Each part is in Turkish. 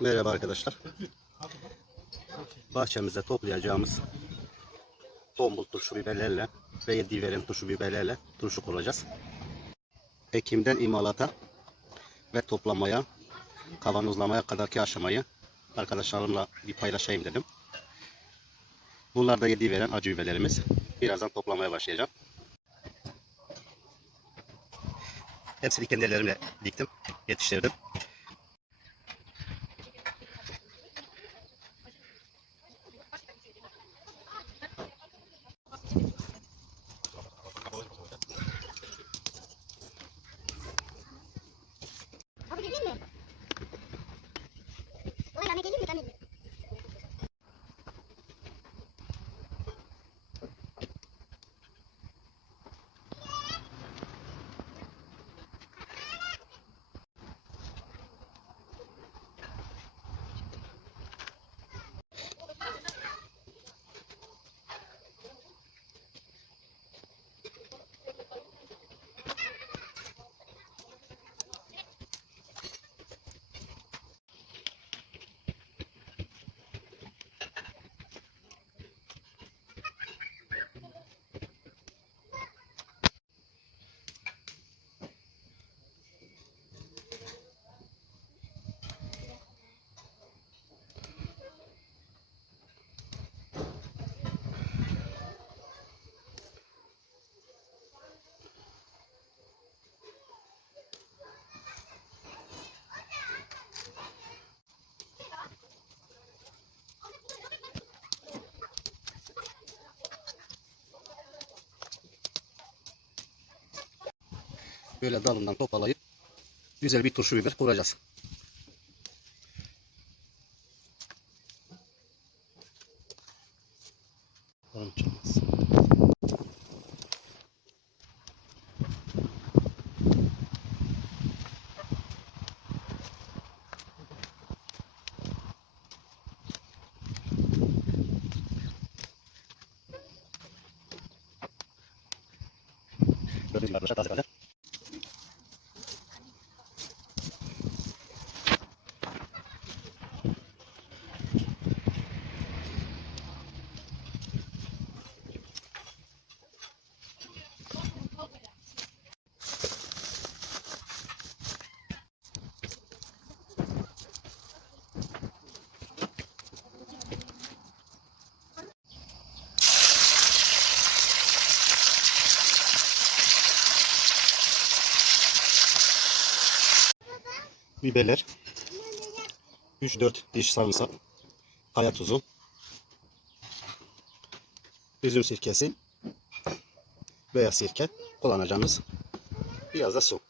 Merhaba arkadaşlar. Bahçemizde toplayacağımız tombul turşu biberlerle ve yedi veren turşu biberlerle turşu kuracağız. Ekimden imalata ve toplamaya, kavanozlamaya kadarki aşamayı arkadaşlarımla bir paylaşayım dedim. Bunlar da yedi veren acı biberlerimiz. Birazdan toplamaya başlayacağım. Hepsini kendi ellerimle diktim, yetiştirdim. Böyle dalından topalayıp güzel bir turşu biber kuracağız. Tamam, biberler, 3-4 diş sarımsak, kaya tuzu, üzüm sirkesi, beyaz sirke kullanacağımız biraz da su.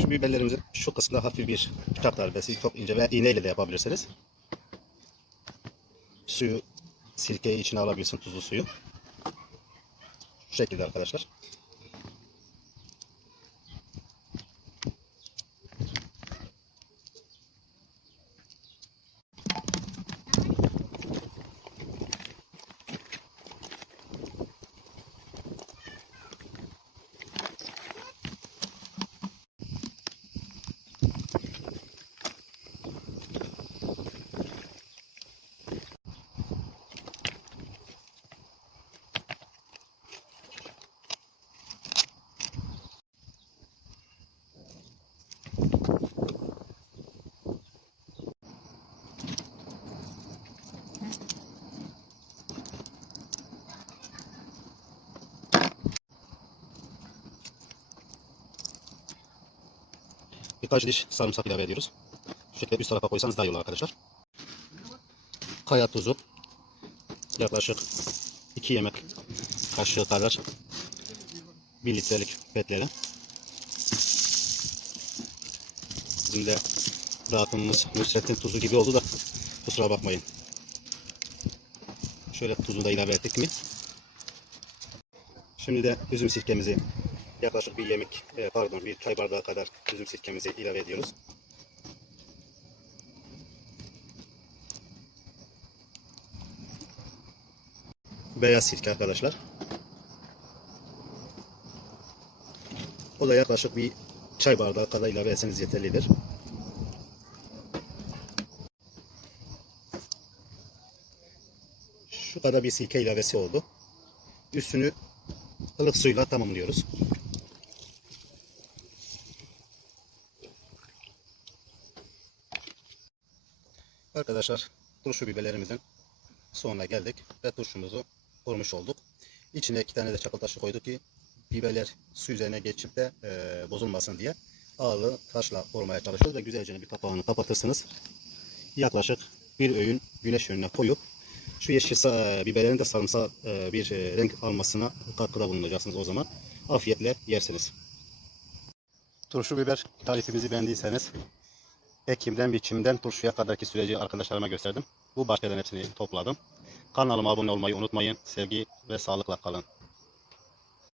Şu biberlerimizin şu kısmında hafif bir bıçak darbesi çok ince veya iğneyle de yapabilirsiniz. Suyu sirkeyi içine alabilirsin tuzlu suyu. Şu şekilde arkadaşlar. Birkaç diş sarımsak ilave ediyoruz. Şu şekilde üst tarafa koysanız daha iyi olur arkadaşlar. Kaya tuzu. Yaklaşık 2 yemek kaşığı kadar 1 litrelik petlere. Bizim de dağıtımımız Nusret'in tuzu gibi oldu da kusura bakmayın. Şöyle tuzu da ilave ettik mi? Şimdi de üzüm sirkemizi yaklaşık bir yemek, e, pardon bir çay bardağı kadar üzüm sirkemizi ilave ediyoruz. Beyaz sirke arkadaşlar. O da yaklaşık bir çay bardağı kadar ilave etseniz yeterlidir. Şu kadar bir sirke ilavesi oldu. Üstünü ılık suyla tamamlıyoruz. Arkadaşlar turşu biberlerimizin sonuna geldik ve turşumuzu kurmuş olduk. İçine iki tane de çakıl taşı koyduk ki biberler su üzerine geçip de e, bozulmasın diye ağırlığı taşla korumaya çalışıyoruz ve güzelce bir kapağını kapatırsınız. Yaklaşık bir öğün güneş önüne koyup şu yeşil sa- biberlerin de sarımsak e, bir e, renk almasına katkıda bulunacaksınız o zaman. Afiyetle yersiniz. Turşu biber tarifimizi beğendiyseniz ekimden biçimden turşuya kadarki süreci arkadaşlarıma gösterdim. Bu bahçeden hepsini topladım. Kanalıma abone olmayı unutmayın. Sevgi ve sağlıkla kalın.